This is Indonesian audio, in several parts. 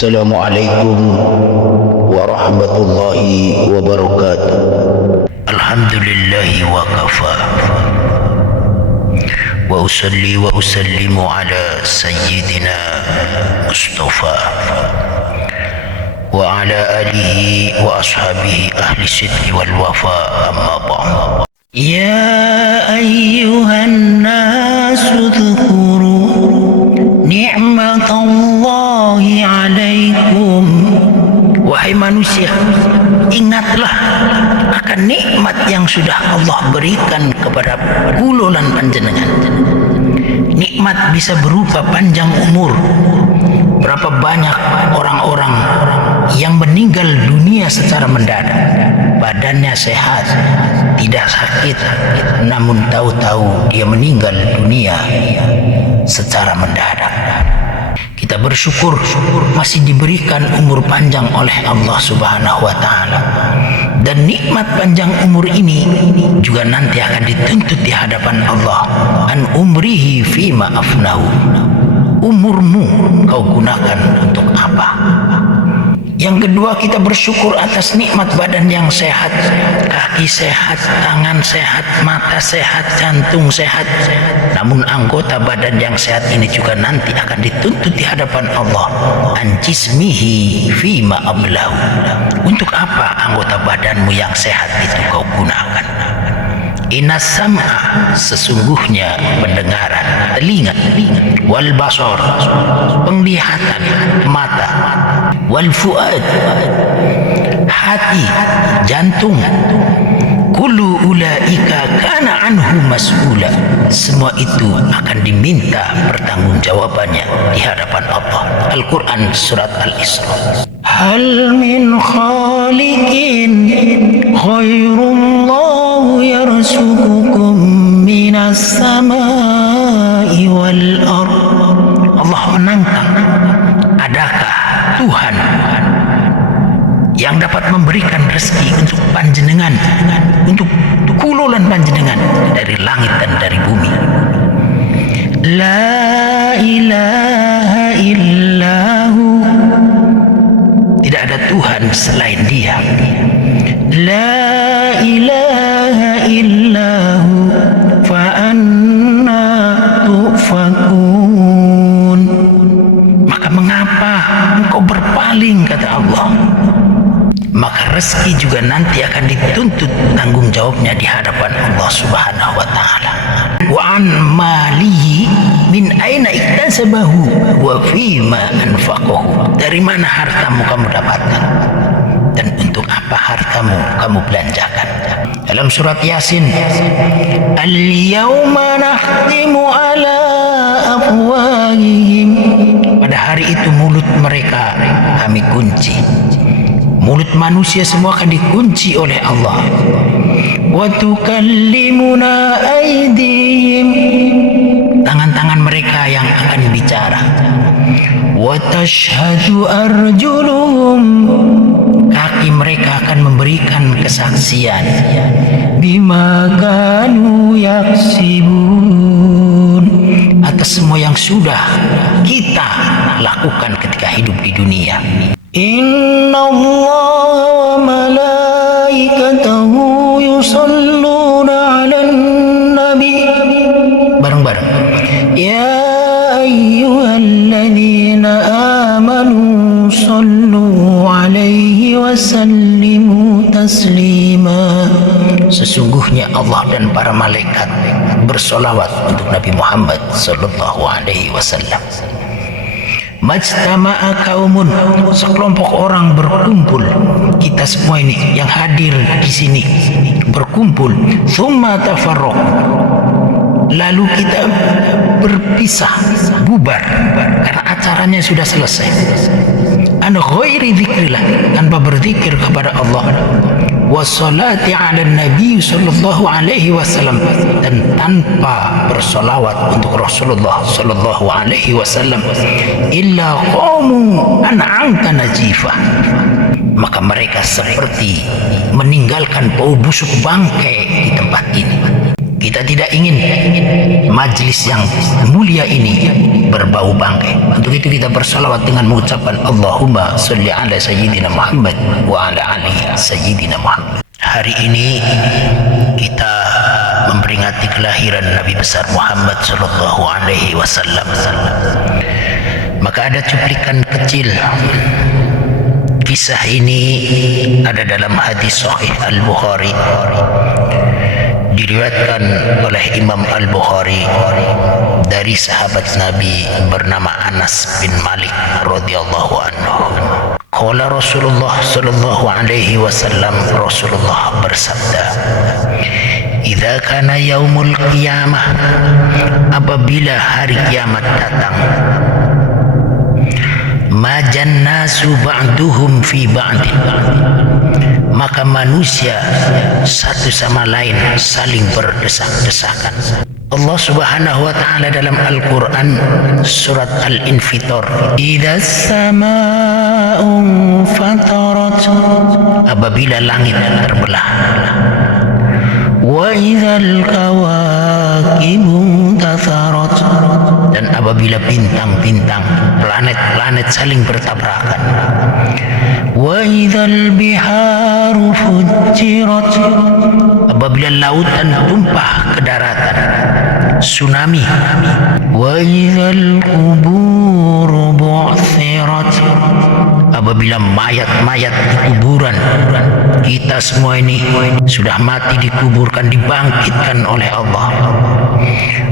Assalamualaikum warahmatullahi wabarakatuh. Alhamdulillahi wa kafa. Wa usalli wa usallimu ala sayyidina Mustafa wa ala alihi wa ashabihi ahli sidqi wal wafa, amma ba'd. Ya ayyuhan nasu dhkuru ni'matallahi alaikum. Wahai manusia, ingatlah akan nikmat yang sudah Allah berikan kepada kula lan panjenengan. Nikmat bisa berupa panjang umur. Berapa banyak orang-orang yang meninggal dunia secara mendadak, badannya sehat, tidak sakit, namun tahu-tahu dia meninggal dunia secara mendadak. Kita bersyukur masih diberikan umur panjang oleh Allah Subhanahu wa Ta'ala, dan nikmat panjang umur ini juga nanti akan dituntut di hadapan Allah. An umrihi fima afnahu, umurmu kau gunakan untuk apa? Yang kedua, kita bersyukur atas nikmat badan yang sehat, kaki sehat, tangan sehat, mata sehat, jantung sehat. Namun anggota badan yang sehat ini juga nanti akan dituntut di hadapan Allah. An jismihi fima ablahu, untuk apa anggota badanmu yang sehat itu kau gunakan? Inna sam'a, sesungguhnya pendengaran, telinga, wal basar, penglihatan, mata, wal fuad, hati, jantung, kullu ulaika kana anhu mas'ula, semua itu akan diminta pertanggungjawabannya di hadapan Allah. Al-Quran surat Al-Isra. Hal min khaliqin khairullahu yarzuqukum minas samai wal ard. Allah menantang, adakah Tuhan yang dapat memberikan rezeki untuk panjenengan, untuk kululan panjenengan dari langit dan dari bumi? La ilaha illahu, tidak ada Tuhan selain Dia. La ilaha illahu fa anna tufakun. Maka mengapa engkau berpaling, kata Allah? Maka rezeki juga nanti akan dituntut tanggung jawabnya di hadapan Allah Subhanahu wa Ta'ala. Wa an malihi min aina iktasabahu wa fima anfaqahu, dari mana hartamu kamu dapatkan dan untuk apa hartamu kamu belanjakan. Dalam surat Yasin, al-yawma nakhtimu ala afwahihim, pada hari itu mulut mereka kami kunci. Mulut manusia semua akan dikunci oleh Allah. Wa tukallimuna aydihim, tangan-tangan mereka yang akan bicara. Wa tashhadu arjuluhum, kaki mereka akan memberikan kesaksian. Bima kanu yaksibun, atas semua yang sudah kita lakukan ketika hidup di dunia. Inna Allah wa malaikatahu yusalluna ala nabi. Bareng-bareng. Ya ayyuhalladzina amanu sallu alaihi wa sallimu taslima. Sesungguhnya Allah dan para malaikat bersolawat untuk Nabi Muhammad sallallahu alaihi wasallam. Majtama'a kaumun, sekelompok orang berkumpul. Kita semua ini yang hadir di sini berkumpul. Tsumma tafarraq, lalu kita berpisah, bubar karena acaranya sudah selesai. An ghairi dzikrillah, tanpa berzikir kepada Allah. Wassalati ala nabi sallallahu alaihi wasallam, dan tanpa bersolawat untuk Rasulullah sallallahu alaihi wasallam. Illa qamu an'amta najifah, maka mereka seperti meninggalkan bau busuk bangkai di tempat ini. Kita tidak ingin majlis yang mulia ini berbau bangkai. Untuk itu kita bersalawat dengan mengucapkan Allahumma sholli ala sayyidina Muhammad wa ala ali sayyidina Muhammad. Hari ini kita memperingati kelahiran Nabi besar Muhammad sallallahu alaihi wasallam. Maka ada cuplikan kecil. Kisah ini ada dalam hadis Sahih Al-Bukhari, diriwayatkan oleh Imam Al-Bukhari dari sahabat Nabi bernama Anas bin Malik radhiyallahu anhu. Qala Rasulullah sallallahu alaihi wasallam, Rasulullah bersabda, "Idza kana yaumul qiyamah," apabila hari kiamat datang, "majan nasu ba'duhum fi ba'din," maka manusia satu sama lain saling berdesak-desakan. Allah Subhanahu wa taala dalam Al-Qur'an surat Al-Infitar, "Idza as-samaa'u fatarat," apabila langit terbelah, "wa idzal kawakibu tatharat," dan apabila bintang-bintang, planet-planet saling bertabrakan, "wa idzal biharu fujirat," apabila lautan tumpah ke daratan, tsunami, "wa idzal quburu bu'thirat," apabila mayat-mayat di kuburan, kita semua ini sudah mati, dikuburkan, dibangkitkan oleh Allah.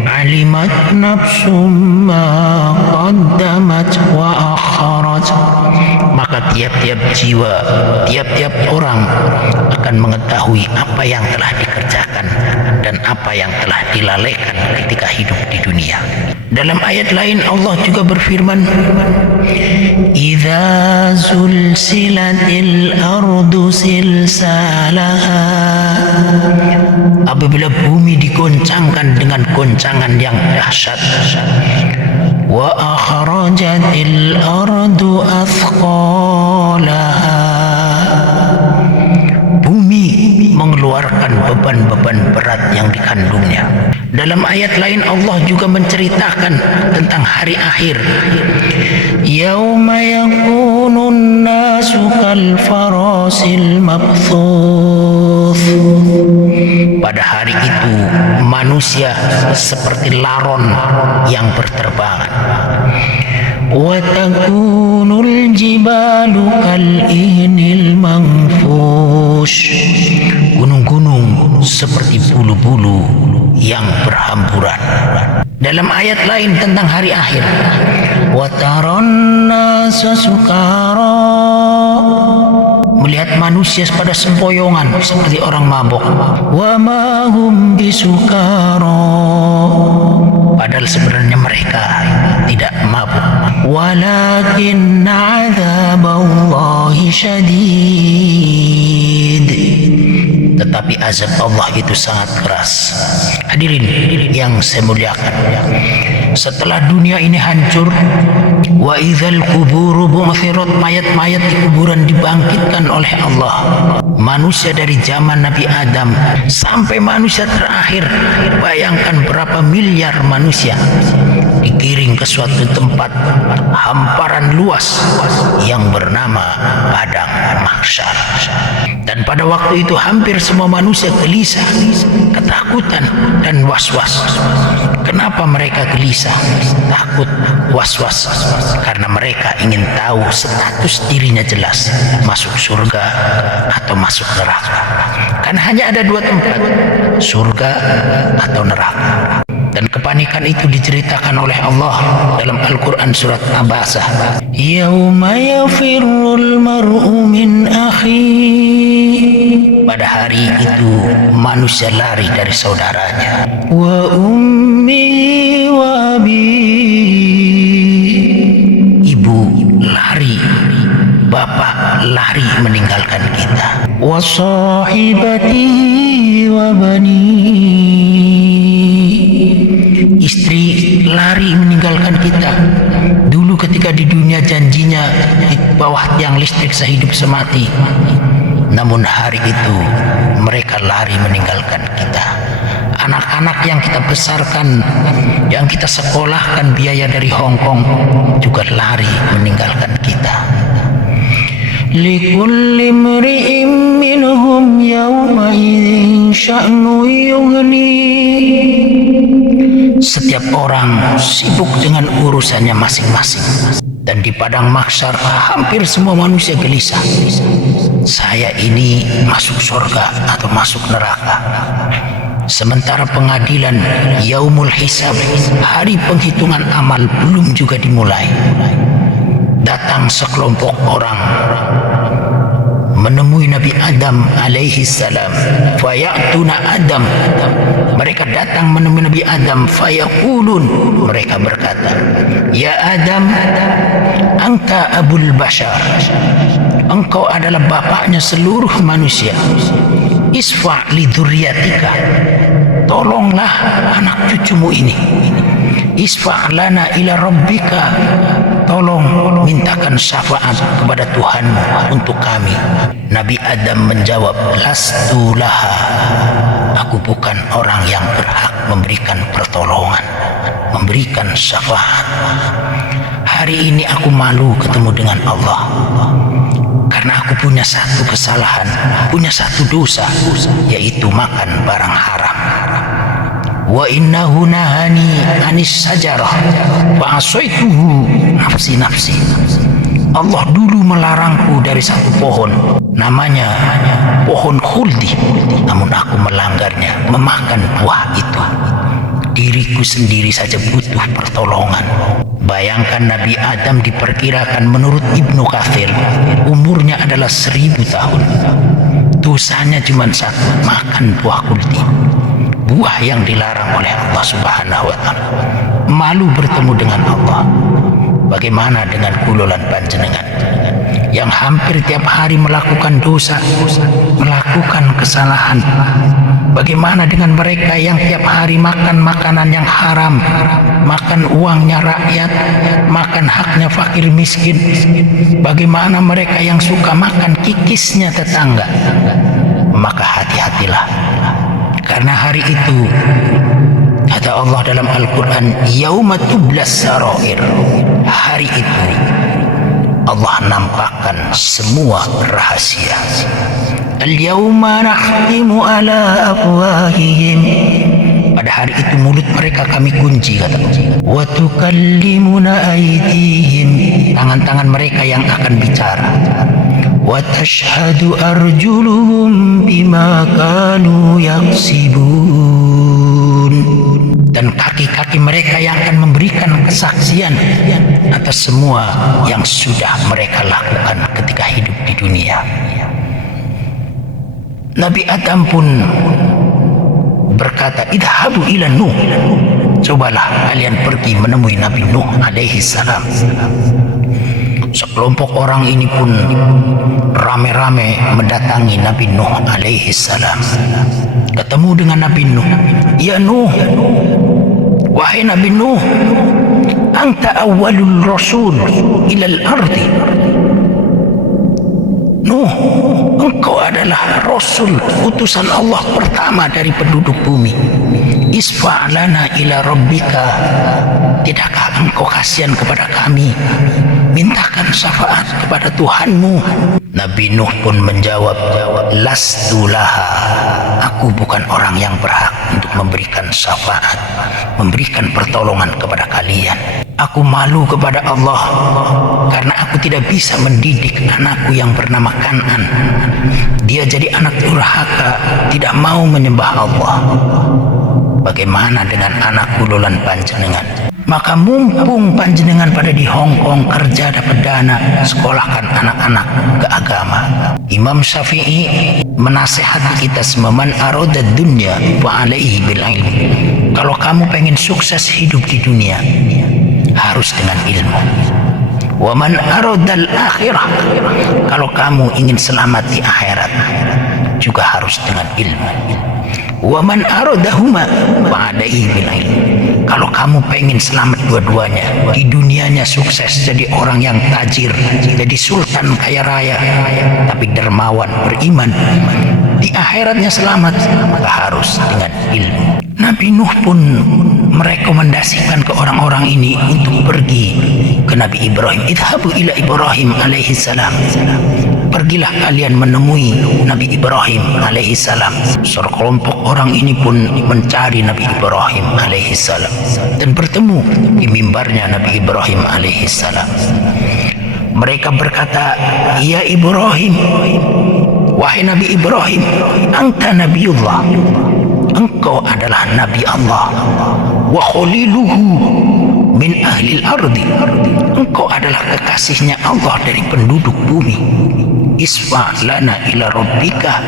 "Alimat nafsum ma qaddamat wa akharat," maka tiap-tiap jiwa, tiap-tiap orang akan mengetahui apa yang telah dikerjakan dan apa yang telah dilalaikan ketika hidup di dunia. Dalam ayat lain Allah juga berfirman, "Idza zulzilatil ardu zilzalaha," apabila bumi digoncangkan dengan goncangan yang dahsyat, "wa akhrajatil ardu athqalaha," bumi mengeluarkan beban-beban berat yang dikandungnya. Dalam ayat lain Allah juga menceritakan tentang hari akhir, "Yauma yakunun nasu kal farasil mabthuth," pada hari itu manusia seperti laron yang berterbangan. "Wa takunul jibalu kal ihnil manfush," gunung-gunung seperti bulu-bulu yang berhamburan. Dalam ayat lain tentang hari akhir, "wa taron nasa sukara," melihat manusia pada sempoyongan seperti orang mabuk, "wa ma hum bisukara," padahal sebenarnya mereka tidak mabuk, "walakin 'adzaballahi syadid," tetapi azab Allah itu sangat keras. Hadirin yang saya muliakan, setelah dunia ini hancur, wa idzal quburu bu'thirat, mayat-mayat di kuburan dibangkitkan oleh Allah. Manusia dari zaman Nabi Adam sampai manusia terakhir, bayangkan berapa miliar manusia digiring ke suatu tempat hamparan luas yang bernama padang mahsyar. Dan pada waktu itu hampir semua manusia gelisah, ketakutan dan was-was. Kenapa mereka gelisah, takut, was-was? Karena mereka ingin tahu status dirinya jelas, masuk surga atau masuk neraka. Kan hanya ada dua tempat, surga atau neraka. Dan kepanikan itu diceritakan oleh Allah dalam Al-Quran surat Abasa, "Yauma yafirrul mar'u min akhihi," pada hari itu manusia lari dari saudaranya, "wa ummi wa abi," ibu lari, bapak lari meninggalkan kita, "wa sahibati wa bani," istri lari meninggalkan kita. Dulu ketika di dunia janjinya di bawah tiang listrik sehidup semati, namun hari itu mereka lari meninggalkan kita. Anak-anak yang kita besarkan, yang kita sekolahkan biaya dari Hong Kong juga lari meninggalkan kita. Likulli mri'in minhum yawma idzin sya'nu yughni. Setiap orang sibuk dengan urusannya masing-masing. Dan di padang mahsyar hampir semua manusia gelisah. Saya ini masuk surga atau masuk neraka. Sementara pengadilan yaumul hisab, hari penghitungan amal belum juga dimulai. Datang sekelompok orang menemui Nabi Adam alaihi salam. Fayatuna Adam, mereka datang menemui Nabi Adam. Fayaqulun, mereka berkata, ya Adam, anta abul bashar, engkau adalah bapaknya seluruh manusia. Isfa' li dzurriyyatika, tolonglah anak cucumu ini. Isfa' lana ila rabbika, tolong mintakan syafaat kepada Tuhanmu untuk kami. Nabi Adam menjawab, lastu laha, aku bukan orang yang berhak memberikan pertolongan, memberikan syafaat. Hari ini aku malu ketemu dengan Allah, karena aku punya satu kesalahan, punya satu dosa, yaitu makan barang haram. Wa innahu nahani anis sajarah fa asaituhu nafsi. Allah dulu melarangku dari satu pohon, namanya pohon khuldi, namun aku melanggarnya, memakan buah itu. Diriku sendiri saja butuh pertolongan. Bayangkan Nabi Adam diperkirakan menurut Ibnu Katsir umurnya adalah 1000 tahun. Dosanya cuma satu, makan buah khuldi, buah yang dilarang oleh Allah Subhanahu wa ta'ala. Malu bertemu dengan Allah. Bagaimana dengan kulolan panjenengan yang hampir tiap hari melakukan dosa, melakukan kesalahan? Bagaimana dengan mereka yang tiap hari makan makanan yang haram, makan uangnya rakyat, makan haknya fakir miskin? Bagaimana mereka yang suka makan kikisnya tetangga? Maka hati-hatilah, karena hari itu kata Allah dalam Al-Quran, yauma tublas sarair, hari itu Allah nampakkan semua rahasia. Al-yawma nakhtimu ala afwahihim, pada hari itu mulut mereka kami kunci, kata Allah. Wa tukallimuna aydihim, tangan-tangan mereka yang akan bicara. Wa tashhadu arjuluhum bima kanu yaksibun, dan kaki-kaki mereka yang akan memberikan kesaksian atas semua yang sudah mereka lakukan ketika hidup di dunia. Nabi Adam pun berkata, idhabu ila Nuh, cobalah kalian pergi menemui Nabi Nuh alaihi salam. Sekelompok orang ini pun rame-rame mendatangi Nabi Nuh alaihi salam. Ketemu dengan Nabi Nuh. Ya Nuh, wahai Nabi Nuh, anta awwalul rasul ilal ardi. Nuh, engkau adalah Rasul, utusan Allah pertama dari penduduk bumi. Isfa' lana ila rabbika, tidakkah engkau kasihan kepada kami? Mintakan syafaat kepada Tuhanmu. Nabi Nuh pun menjawab, lastu laha, aku bukan orang yang berhak untuk memberikan syafaat, memberikan pertolongan kepada kalian. Aku malu kepada Allah karena aku tidak bisa mendidik anakku yang bernama Kan'an. Dia jadi anak durhaka, tidak mau menyembah Allah. Bagaimana dengan anak kulolan panjenengan? Maka mumpung panjenengan pada di Hong Kong kerja dapat dana, sekolahkan anak-anak ke agama. Imam Syafi'i menasihati kita semua, man arada dunya fa alaihi bil ilmi. Kalau kamu pengen sukses hidup di dunia, harus dengan ilmu. Wa man aradal akhirah, kalau kamu ingin selamat di akhirat, juga harus dengan ilmu. Wa man aradahuma fa alaihi bil ilmi. Kalau kamu pengen selamat dua-duanya, di dunianya sukses jadi orang yang tajir, jadi sultan kaya raya, tapi dermawan, beriman, di akhiratnya selamat, maka harus dengan ilmu. Nabi Nuh pun merekomendasikan ke orang-orang ini untuk pergi ke Nabi Ibrahim. Idhabu ila Ibrahim alaihi salam. Pergilah kalian menemui Nabi Ibrahim alaihi salam. Sekelompok orang ini pun mencari Nabi Ibrahim alaihi salam dan bertemu di mimbarnya Nabi Ibrahim alaihi salam. Mereka berkata, "Ya Ibrahim, wahai Nabi Ibrahim, anta Nabiullah. Engkau adalah Nabi Allah. Wa khaliluhu min ahlil ardi. Engkau adalah kekasihnya Allah dari penduduk bumi. Isfa lana ila rabbika.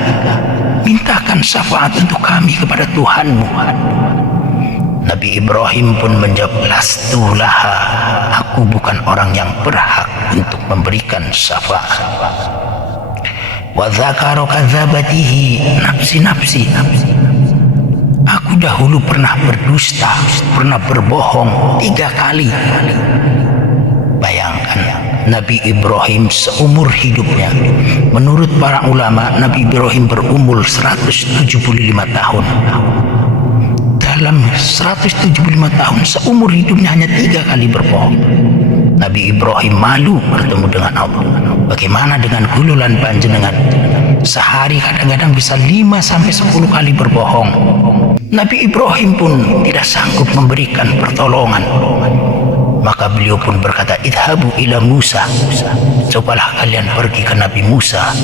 Mintakan syafaat untuk kami kepada Tuhanmu." Nabi Ibrahim pun menjawab, "Lastu laha. Aku bukan orang yang berhak untuk memberikan syafaat." Wa dzakara kadzabatihi, nafsi. Aku dahulu pernah berdusta, pernah berbohong 3 kali. Bayangkan, Nabi Ibrahim seumur hidupnya, menurut para ulama, Nabi Ibrahim berumur 175 tahun. Dalam 175 tahun, seumur hidupnya hanya 3 kali berbohong. Nabi Ibrahim malu bertemu dengan Allah. Bagaimana dengan gululan panjenengan? Sehari kadang-kadang bisa 5-10 kali berbohong. Nabi Ibrahim pun tidak sanggup memberikan pertolongan. Maka beliau pun berkata, "Idhabu ila Musa." Cobalah kalian pergi ke Nabi Musa.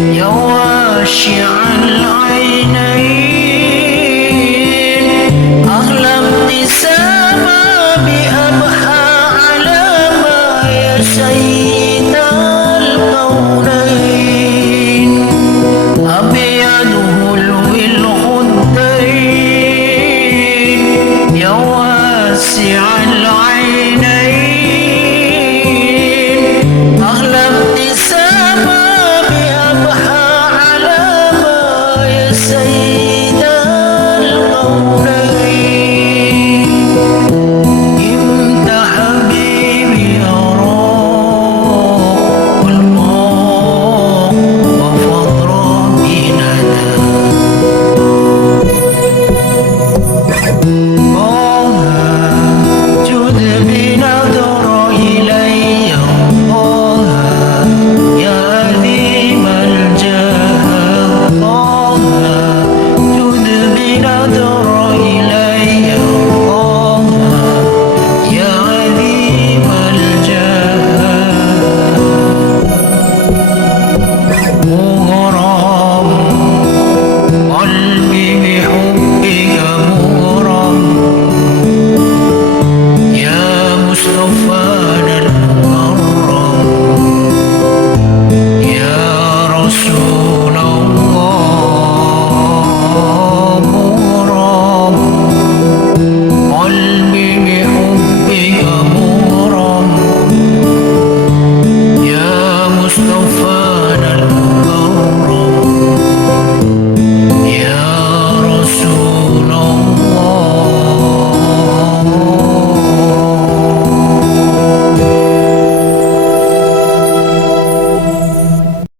يا واشع العينين أغلى ابتسامة بأبهى على ما يا سيد